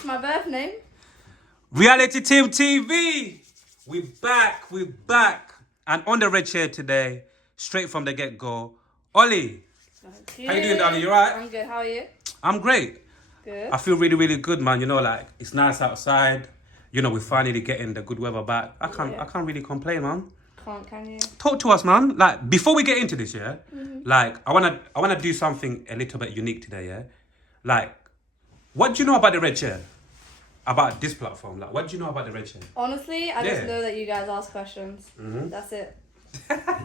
It's my birth name. Reality Team TV. We're back. And on the red chair today, straight from the get-go, Ollie. How you doing, darling? You alright? I'm good. How are you? I'm great. Good. I feel really, really good, man. You know, like, it's nice outside. You know, we're finally getting the good weather back. I can't really complain, man. Can you? Talk to us, man. Like, before we get into this, yeah? Like, I wanna do something a little bit unique today, yeah? Like, what do you know about the red chair? About this platform? Like, what do you know about the red chair? Honestly, I just Yeah. know that you guys ask questions. That's it.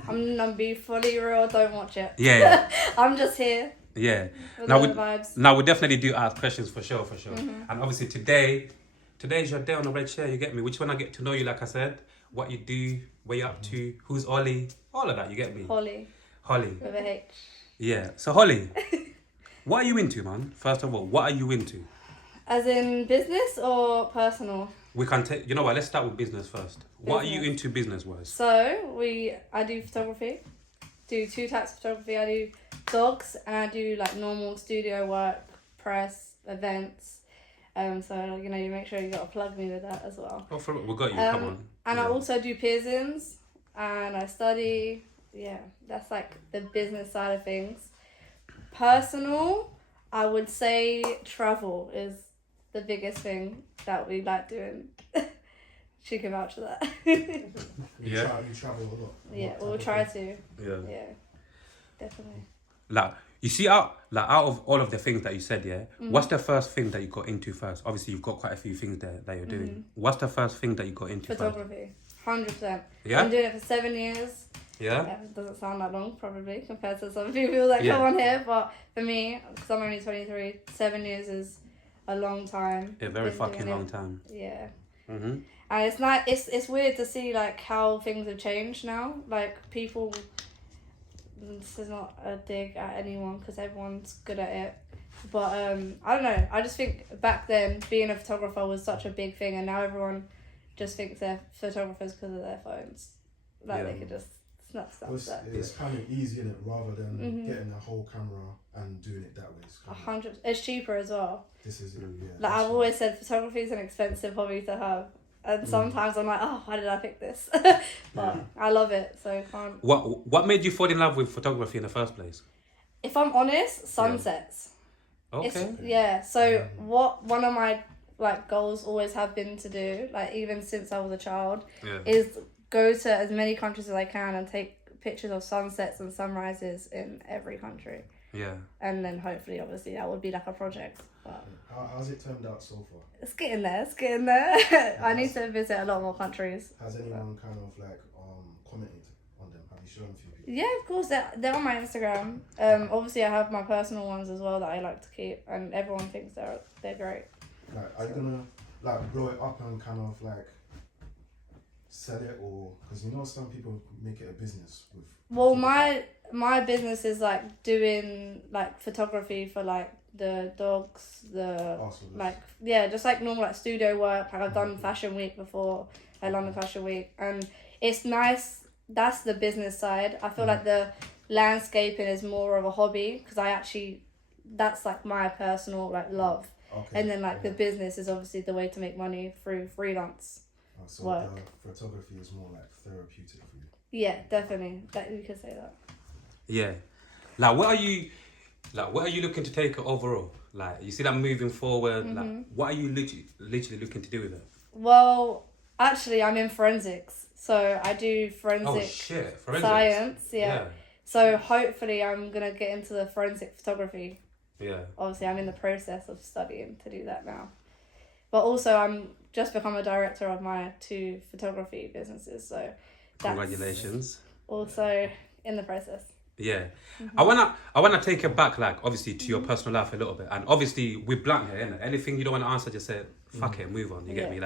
I'm be fully real. Don't watch it. Yeah. I'm just here. Yeah. With Now all we the vibes. now we definitely do ask questions for sure. And obviously today's your day on the red chair. You get me? Which when I get to know you, like I said, what you do, where you're up to, who's Ollie, all of that. You get me? Holly Holly. with a H. Yeah. So Holly, what are you into, man? First of all, what are you into? As in business or personal? We can take. You know what? Let's start with business first. What are you Business. into business-wise? So I do photography. Do two types of photography. I do dogs and I do like normal studio work, press, events. So you know, you make sure you gotta plug me with that as well. Oh, for we got you. Come on. And I Yeah. also do piercings and I study. Yeah, that's like the business side of things. Personal, I would say travel is the biggest thing that we like doing. She can vouch for that. Yeah. You travel a lot. Yeah, we'll try to. Yeah. Yeah, definitely. Like you see, out of all of the things that you said, yeah, what's the first thing that you got into first? Obviously, you've got quite a few things there that you're doing. What's the first thing that you got into first? Photography, 100%. Yeah? I'm doing it for 7 years. Yeah. Yeah, it doesn't sound that long, probably, compared to some people that Yeah. come on here. But for me, because I'm only 23, 7 years is a long time. A very Been fucking doing long it. time. Yeah. Mhm. And it's not. It's weird to see like how things have changed now. Like people. This is not a dig at anyone because everyone's good at it. But I don't know. I just think back then being a photographer was such a big thing, and now everyone just thinks they're photographers because of their phones. Like Yeah. they could just snap stuff. It's kind of easy in it rather than getting a whole camera and doing it that way. It's kind of, 100. It's cheaper as well. this is it. Yeah. Like that's I've right. always said, photography is an expensive hobby to have, and sometimes I'm like, oh, why did I pick this? But I love it, so I can't. What made you fall in love with photography in the first place? If I'm honest, sunsets. Okay. So what one of my like goals always have been to do, like even since I was a child, Yeah. is go to as many countries as I can and take pictures of sunsets and sunrises in every country. Yeah. And then hopefully, obviously, that would be like a project. But How's it turned out so far? it's getting there. I need to visit a lot more countries. Has anyone kind of like commented on them? Have you shown a few people? Yeah, of course, they're on my Instagram. Obviously, I have my personal ones as well that I like to keep, and everyone thinks they're great. Like, are you gonna like blow it up and kind of like sell it, or because you know some people make it a business with? Well, my business is like doing like photography for like the dogs, just like normal like studio work. Like I've done Fashion Week before, like London Fashion Week, and it's nice. That's the business side. I feel like the landscaping is more of a hobby because that's like my personal like love. Okay. And then like the business is obviously the way to make money through freelance. So work. the photography is more like therapeutic for you. Yeah, definitely. That you could say that. Yeah. Like, what are you looking to take it overall? Like, you see that moving forward. Like, what are you literally looking to do with it? Well, actually, I'm in forensics, so I do forensic Oh shit! Forensics. science. Yeah. So hopefully, I'm gonna get into the forensic photography. Yeah. Obviously, I'm in the process of studying to do that now, but also I'm just become a director of my 2 photography businesses. So that's Congratulations. also in the process. Yeah. I wanna take it back, like, obviously to your personal life a little bit, and obviously we're blunt here, innit? Anything you don't want to answer, just say fuck it, move on. You get me?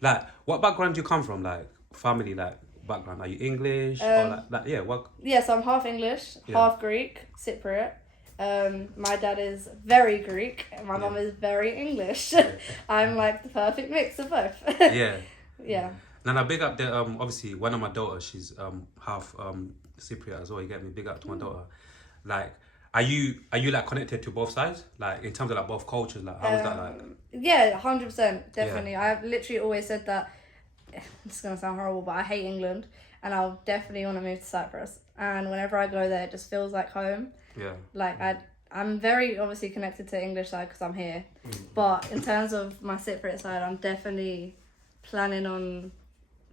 Like what background do you come from? Like family, like background. Are you English or like yeah? What? Yeah, so I'm half English, Yeah. half Greek, Cypriot. My dad is very Greek and my mum is very English. I'm like the perfect mix of both. Yeah. Yeah. Now, big up the obviously one of my daughters. She's half Cypriot as well. You get me? Big up to my daughter. Like, Are you like connected to both sides? Like in terms of like both cultures, like how is that like? Yeah, 100%, definitely. Yeah. I've literally always said that. It's gonna sound horrible, but I hate England, and I'll definitely want to move to Cyprus. And whenever I go there, it just feels like home. Yeah. Like I'm very obviously connected to the English side because I'm here, but in terms of my Cypriot side, I'm definitely planning on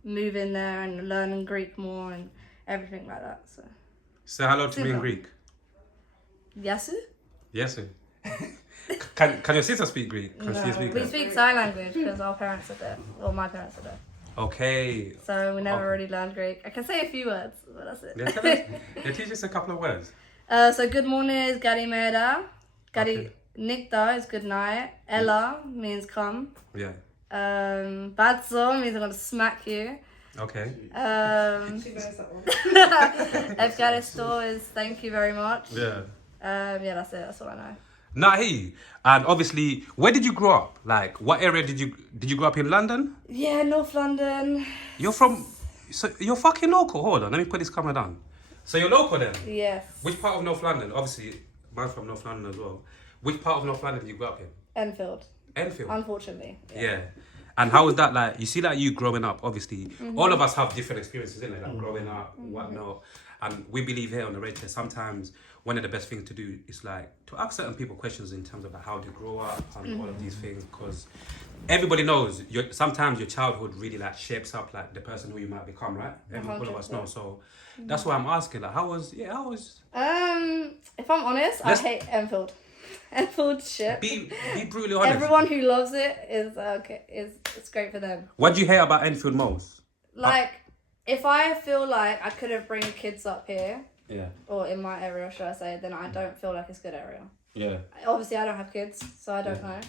moving there and learning Greek more and everything like that. So. Say hello to me in Greek. Yasu? Yasu. Can your sister speak Greek? Can she speak we speak sign language because our parents are there, or my parents are there. Okay. So we never really learned Greek. I can say a few words, but that's it. Yeah, teach us a couple of words. So good morning is Galimera. Nikta is good night. Ella means come. Yeah. Badzo means I'm gonna smack you. Okay. She knows that one. Evgaristo is thank you very much. Yeah. Yeah, that's it. That's all I know. Nahi, and obviously, where did you grow up? Like, what area did you grow up in? London? Yeah, North London. You're from, so you're fucking local. Hold on, let me put this camera down. So you're local then? Yes. Which part of North London? Obviously, mine's from North London as well. Which part of North London did you grow up in? Enfield. Enfield. Unfortunately. Yeah. And how was that like? You see that you growing up, obviously, all of us have different experiences, innit? Like growing up, whatnot. And we believe here on the radio, sometimes one of the best things to do is like to ask certain people questions in terms of like how they grow up and all of these things, because everybody knows sometimes your childhood really like shapes up like the person who you might become, right? All of us know. So that's why I'm asking, like, how was? If I'm honest, I hate Enfield. Enfield shit. Be brutally honest. Everyone who loves it is okay. It's great for them. What do you hate about Enfield most? Like, if I feel like I couldn't bring kids up here, yeah, or in my area, should I say, then I don't feel like it's a good area. Yeah. Obviously, I don't have kids, so I don't know.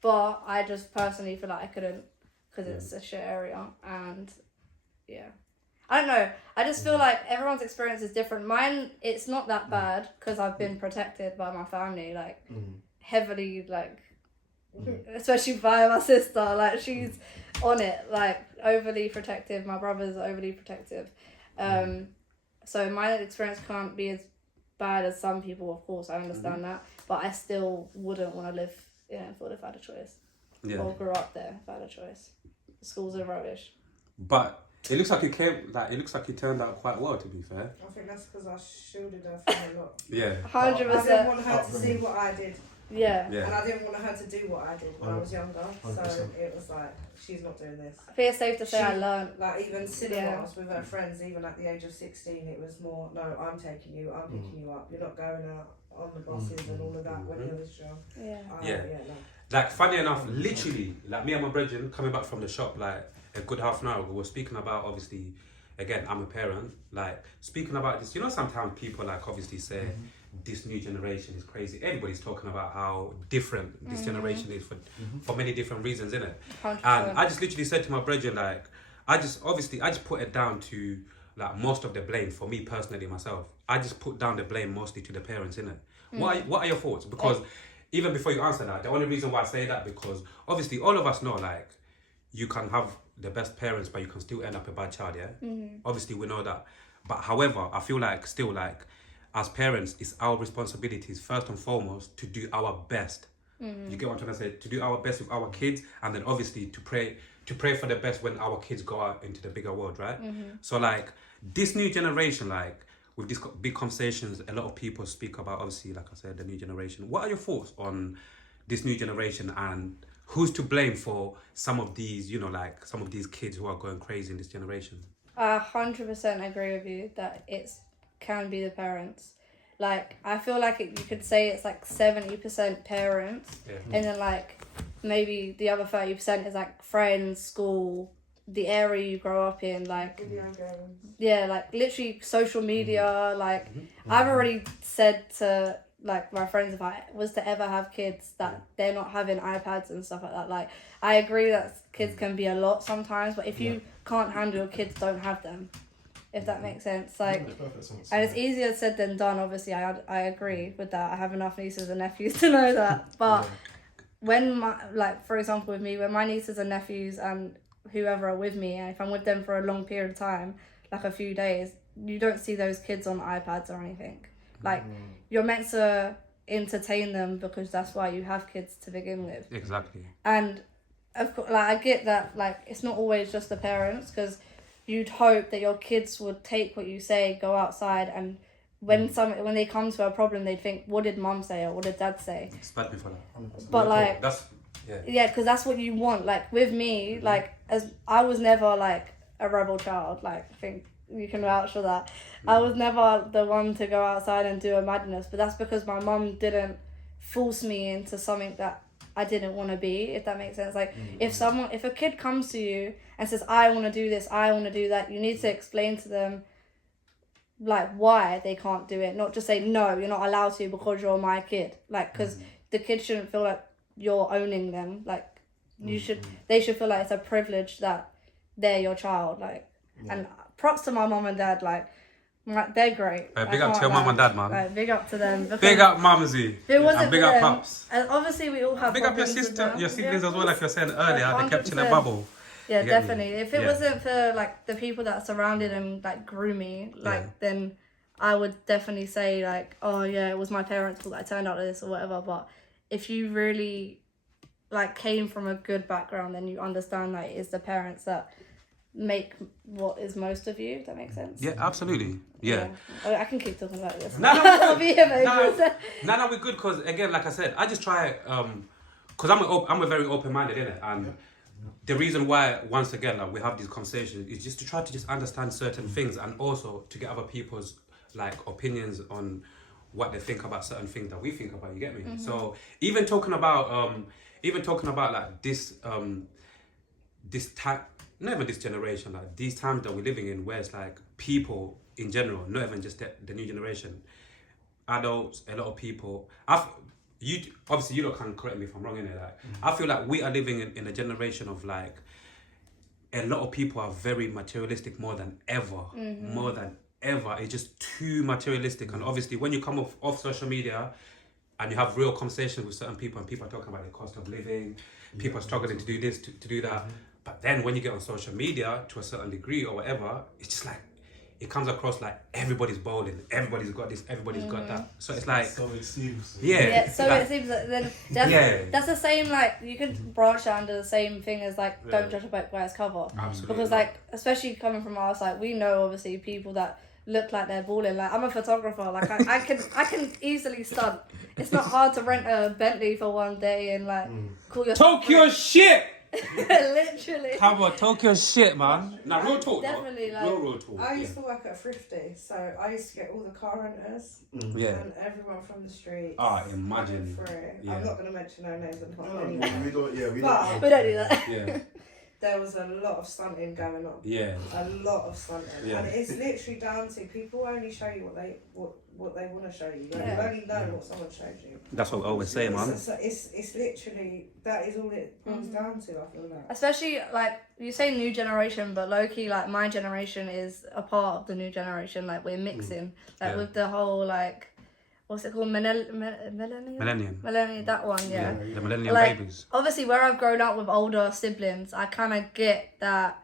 But I just personally feel like I couldn't, because it's a shit area, and yeah. I don't know. I just feel like everyone's experience is different. Mine, it's not that bad because I've been protected by my family, like heavily, like especially by my sister. Like she's on it, like overly protective. My brother's overly protective. So my experience can't be as bad as some people. Of course, I understand that, but I still wouldn't want to live in Enfield if I had a choice, or grow up there if I had a choice. The schools are rubbish. But it looks like it looks like you turned out quite well, to be fair. I think that's because I shielded her from a lot. Yeah. 100%. I didn't want her to see what I did. Yeah. And I didn't want her to do what I did when I was younger. 100%. So it was like, she's not doing this. I think it's safe to say I learned. Like even cinemas with her friends, even at the age of 16, it was more, no, I'm taking you, I'm picking you up. You're not going out on the buses and all of that when you're this young. Yeah. No. Like, funny enough, literally, like me and my brethren coming back from the shop, like a good half an hour ago, we were speaking about, obviously, again, I'm a parent, like speaking about this, you know, sometimes people like obviously say this new generation is crazy. Everybody's talking about how different this generation is for many different reasons, innit? 100%. And I just literally said to my brethren, like, I just put it down to like most of the blame for me personally myself. I just put down the blame mostly to the parents, innit? What are your thoughts? Because even before you answer that, the only reason why I say that, because obviously all of us know, like, you can have the best parents, but you can still end up a bad child, yeah? Obviously, we know that. But however, I feel like still, like, as parents, it's our responsibilities, first and foremost, to do our best. You get what I'm trying to say? To do our best with our kids, and then obviously to pray for the best when our kids go out into the bigger world, right? So, like, this new generation, like, with these big conversations, a lot of people speak about, obviously, like I said, the new generation. What are your thoughts on this new generation, and who's to blame for some of these, you know, like some of these kids who are going crazy in this generation? I 100% agree with you that it's can be the parents. Like, I feel like you could say it's like 70% parents, and then like maybe the other 30% is like friends, school, the area you grow up in, like like literally social media. Like I've already said to like my friends, if I was to ever have kids, that they're not having iPads and stuff like that. Like, I agree that kids can be a lot sometimes, but if you can't handle your kids, don't have them, if that makes sense. Like, and it's easier said than done, obviously. I agree with that. I have enough nieces and nephews to know that. But when for example with me, when my nieces and nephews and whoever are with me, and if I'm with them for a long period of time, like a few days, you don't see those kids on iPads or anything. Like, you're meant to entertain them because that's why you have kids to begin with. Exactly. And of course, like, I get that, like, it's not always just the parents, because you'd hope that your kids would take what you say, go outside, and when they come to a problem, they'd think, what did mum say or what did dad say? Expect me for that. But like, yeah, because that's what you want. Like with me, like, as I was never like a rebel child. Like, I think you can vouch for that. I was never the one to go outside and do a madness, but that's because my mum didn't force me into something that I didn't want to be, if that makes sense. Like, if a kid comes to you and says, I want to do this, I want to do that, you need to explain to them, like, why they can't do it. Not just say, no, you're not allowed to because you're my kid. Like, because the kid shouldn't feel like you're owning them. Like, they should feel like it's a privilege that they're your child. Like, and props to my mum and dad, like they're great. Big up to your mum and dad, man. Like, big up to them. Big up Mumsy. And big up Pops. And obviously we all have big up your problems sister, with your them. siblings as well, like you were saying earlier. They kept you in a 100%. bubble. Yeah, You get me? definitely. If it wasn't for like the people that surrounded and like grew me, like then I would definitely say like, oh yeah, it was my parents' fault that I turned out this or whatever. But if you really like came from a good background, then you understand that it's the parents that make what is most of you. If that makes sense. Yeah, absolutely. Yeah. I can keep talking like this. No, I'll be here, baby. No, we're good because again, like I said, I just try because I'm a very open-minded, innit? And the reason why, once again, like we have these conversations is just to try to just understand certain things, and also to get other people's like opinions on what they think about certain things that we think about. You get me? So even talking about like this time, not even this generation, like these times that we're living in, where it's like people in general, not even just the new generation, adults, a lot of people. You lot can correct me if I'm wrong in it. Like, I feel like we are living in a generation of like a lot of people are very materialistic more than ever. More than ever, it's just too materialistic. And obviously, when you come off social media and you have real conversations with certain people, and people are talking about the cost of living, people are struggling to do this, to do that. But then when you get on social media to a certain degree or whatever, it's just like it comes across like everybody's bowling, everybody's got this, everybody's got that. So it's like, so it seems. Yeah. So like, it seems that then that's the same, like, you can branch out under the same thing as like don't judge a book by its cover. Absolutely. Because like, especially coming from our side, we know obviously people that look like they're balling. Like, I'm a photographer. Like, I can easily stunt. It's not hard to rent a Bentley for one day and like call yourself Tokyo shit. literally. Come on, Tokyo shit, man. Now, real talk. Definitely, like, real talk. I used to work at Thrifty, so I used to get all the car renters and everyone from the streets. Imagine. Yeah. I'm not going to mention no names and not We anyway. don't. Yeah, we But- don't. We don't do that. Yeah. There was a lot of stunting going on. Yeah. A lot of stunting. Yeah. And it's literally down to people only show you what they want to show you. Like, Yeah. you only know what someone shows you. That's what I always say, man. It's literally, that is all it comes down to, I feel like. Especially like you say new generation, but low key like my generation is a part of the new generation. Like we're mixing, like with the whole like, what's it called, millennium, that one, yeah. The millennium Like, babies. obviously where I've grown up with older siblings, I kind of get that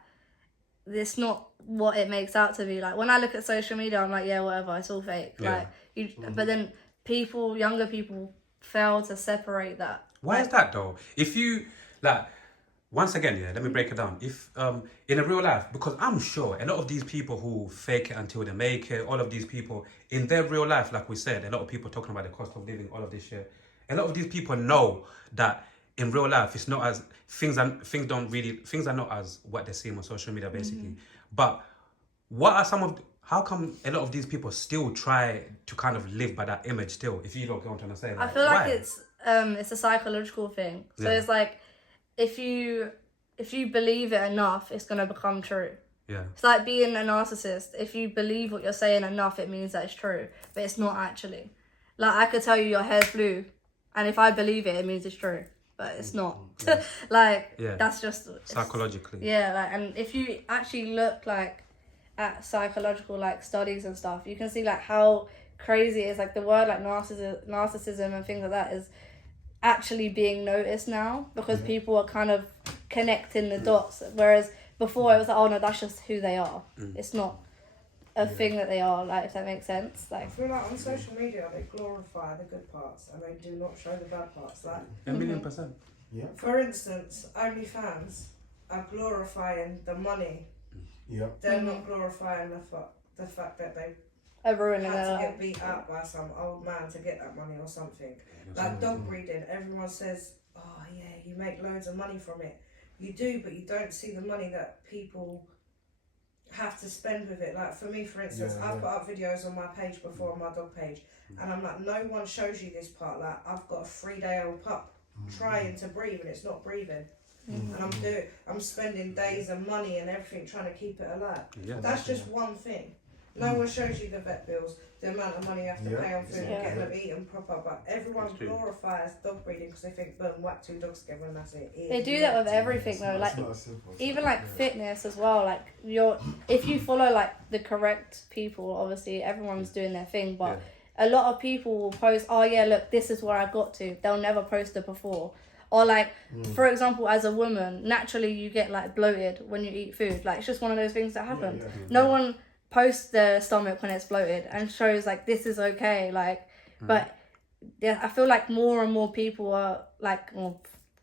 it's not what it makes out to be. Like when I look at social media, I'm like, yeah, whatever, it's all fake. Yeah. Like but then younger people fail to separate that. Why is that though? If you like, once again, yeah, let me break it down. If in a real life, because I'm sure a lot of these people who fake it until they make it, all of these people in their real life, like we said, a lot of people talking about the cost of living, all of this shit. A lot of these people know that in real life, it's not as things are not as what they see on social media, basically. But what are how come a lot of these people still try to kind of live by that image still? If you don't want to understand, I feel like it's a psychological thing. So it's like if you believe it enough, it's gonna become true. Yeah. It's like being a narcissist. If you believe what you're saying enough, it means that it's true, but it's not actually. Like I could tell you your hair's blue, and if I believe it, it means it's true, but it's not. That's just psychologically. Yeah, like, and if you actually look like at psychological like studies and stuff, you can see like how crazy it is. Like the word like narcissism and things like that is actually being noticed now because people are kind of connecting the dots, whereas before it was like, oh no, that's just who they are. It's not. a thing that they are, like, if that makes sense. I Like, feel like on social media they glorify the good parts and they do not show the bad parts. Like, 1,000,000%. Yeah. for instance, OnlyFans are glorifying the money. Yeah. They're not glorifying the fact that they ruining had their to life. get beat up by some old man to get that money or something. Like dog breeding, everyone says, oh yeah, you make loads of money from it. You do, but you don't see the money that people have to spend with it. Like for me, for instance, I've put up videos on my page before, on my dog page, and I'm like, no one shows you this part. Like I've got a 3-day-old pup trying to breathe and it's not breathing. And I'm spending days and money and everything trying to keep it alive. Yeah. That's just one thing. No one shows you the vet bills, the amount of money you have to pay on food, getting them eaten proper, but everyone glorifies dog breeding because they think, boom, whack 2 dogs together and that's it. They do that with everything though, like even like fitness as well. Like if you follow like the correct people, obviously everyone's doing their thing, but a lot of people will post, oh yeah, look, this is where I got to. They'll never post it before. Or like, for example, as a woman, naturally you get like bloated when you eat food. Like it's just one of those things that happen. No one posts their stomach when it's bloated and shows like this is okay. Like, but yeah, I feel like more and more people are like, well,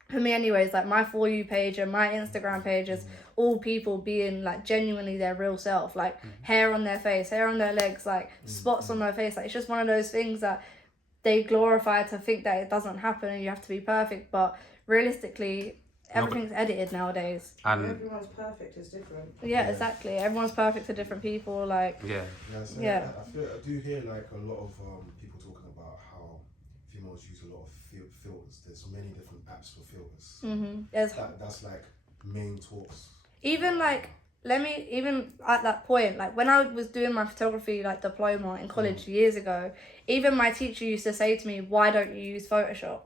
for me anyways, like my For You page and my Instagram page is all people being like genuinely their real self, like hair on their face, hair on their legs, like spots on their face. Like it's just one of those things that they glorify to think that it doesn't happen and you have to be perfect, but realistically everything's edited nowadays. And everyone's perfect is different. Yeah, exactly. Everyone's perfect to different people. Like I do hear like a lot of people talking about how females use a lot of filters. There's many different apps for filters. That's like main talks. Even like even at that point, like when I was doing my photography like diploma in college years ago, even my teacher used to say to me, why don't you use Photoshop?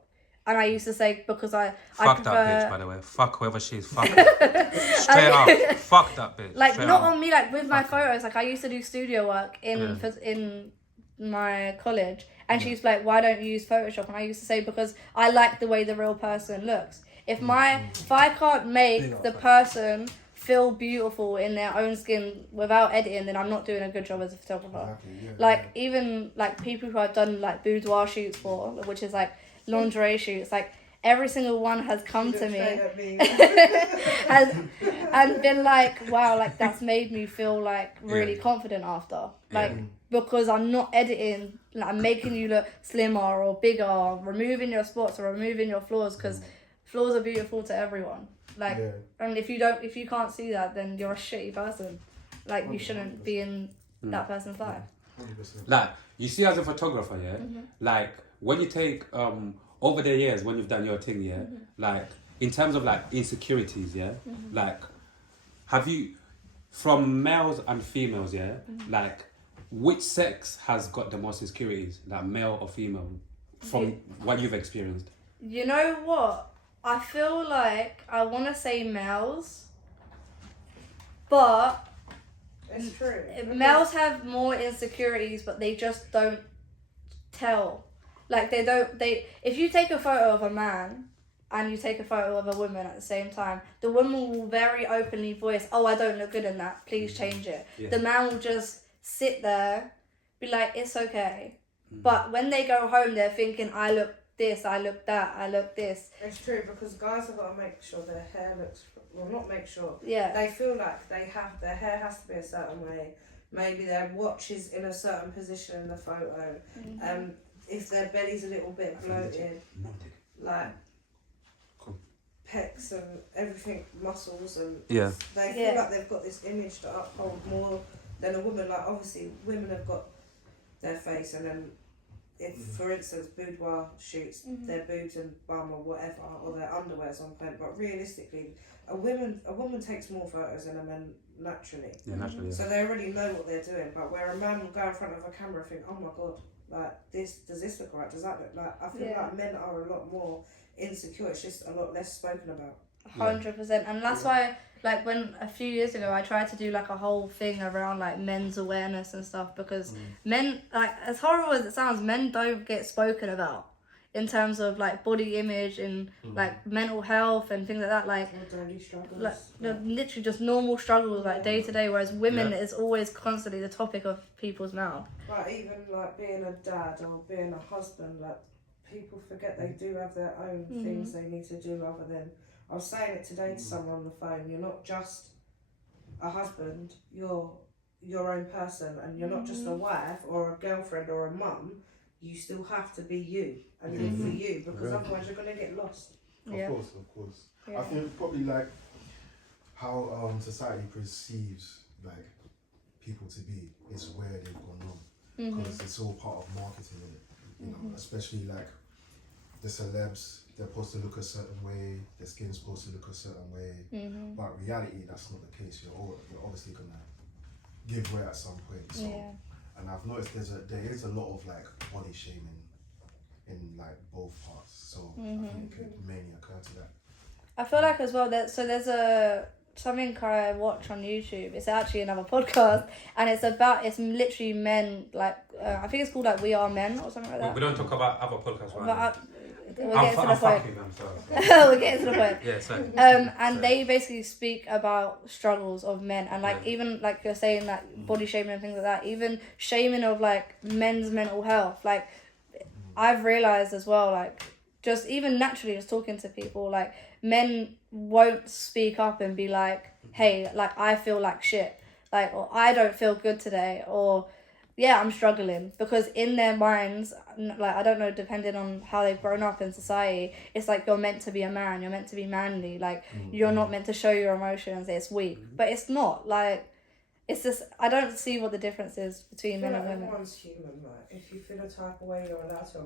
And I used to say, because I fuck prefer... that bitch, by the way. Fuck whoever she is. Fuck her. Straight up. Fuck that bitch. Like, straight not up. on me, like, with my photos. Like, I used to do studio work in my college. And she used to be like, why don't you use Photoshop? And I used to say, because I like the way the real person looks. If I can't make the person feel beautiful in their own skin without editing, then I'm not doing a good job as a photographer. Exactly, even, like, people who I've done, like, boudoir shoots for, which is, like, lingerie shoots, like every single one has come to me and been like, wow, like that's made me feel like really confident after, like because I'm not editing, like I'm making you look slimmer or bigger, or removing your spots or removing your flaws, because flaws are beautiful to everyone. Like and if you can't see that, then you're a shitty person. Like you shouldn't be in that person's life. 100%. Like you see, as a photographer, like when you take over the years when you've done your thing, like in terms of like insecurities, like have you, from males and females, like which sex has got the most insecurities, like male or female, from what you've experienced? You know what? I feel like I want to say males, but it's true. Males have more insecurities, but they just don't tell. Like if you take a photo of a man and you take a photo of a woman at the same time, the woman will very openly voice, oh, I don't look good in that, please change it. The man will just sit there, be like, it's okay. But when they go home, they're thinking, I look this, I look that, I look this. It's true, because guys have got to make sure their hair looks, well, not make sure, yeah, they feel like their hair has to be a certain way. Maybe their watch is in a certain position in the photo. If their belly's a little bit bloated, like pecs and everything, muscles, and they feel like they've got this image to uphold more than a woman. Like obviously women have got their face, and then if for instance boudoir shoots, their boobs and bum or whatever, or their underwear's on point, but realistically a woman takes more photos than a man naturally. So they already know what they're doing, but where a man will go in front of a camera and think, oh my god, like does this look right? Does that look like? I feel like men are a lot more insecure. It's just a lot less spoken about. 100%, and that's why, like, when a few years ago I tried to do like a whole thing around like men's awareness and stuff, because men, like, as horrible as it sounds, men don't get spoken about. in terms of like body image and like mental health and things like that, like literally just normal struggles like day to day, whereas women is always constantly the topic of people's mouth. Like even like being a dad or being a husband, like people forget they do have their own things they need to do other than, I was saying it today to someone on the phone, you're not just a husband, you're your own person, and you're not just a wife or a girlfriend or a mum. You still have to be you and live for you, because otherwise you're gonna get lost. Of course. Yeah. I think probably like how society perceives like people to be is where they've gone wrong, because it's all part of marketing, isn't it? You know, especially like the celebs, they're supposed to look a certain way, their skin's supposed to look a certain way, but in reality that's not the case. You're obviously gonna give way at some point. So, and I've noticed there is a lot of like body shaming in like both parts. So I think it could mainly occur to that. I feel like as well that there's something I watch on YouTube. It's actually another podcast, and it's literally men, like I think it's called like We Are Men or something like that. We don't talk about other podcasts right now. We're getting to the point. We're getting to the point. Yeah, sorry. And they basically speak about struggles of men, and like even like you're saying that body shaming and things like that, even shaming of like men's mental health. Like I've realized as well, like just even naturally just talking to people, like men won't speak up and be like, hey, like I feel like shit, like, or I don't feel good today, or yeah, I'm struggling, because in their minds, like, I don't know, depending on how they've grown up in society, it's like you're meant to be a man, you're meant to be manly, like, you're not meant to show your emotions, it's weak. But it's not, like, it's just, I don't see what the difference is between men and women. Everyone's human, like, if you feel a type of way, you're allowed to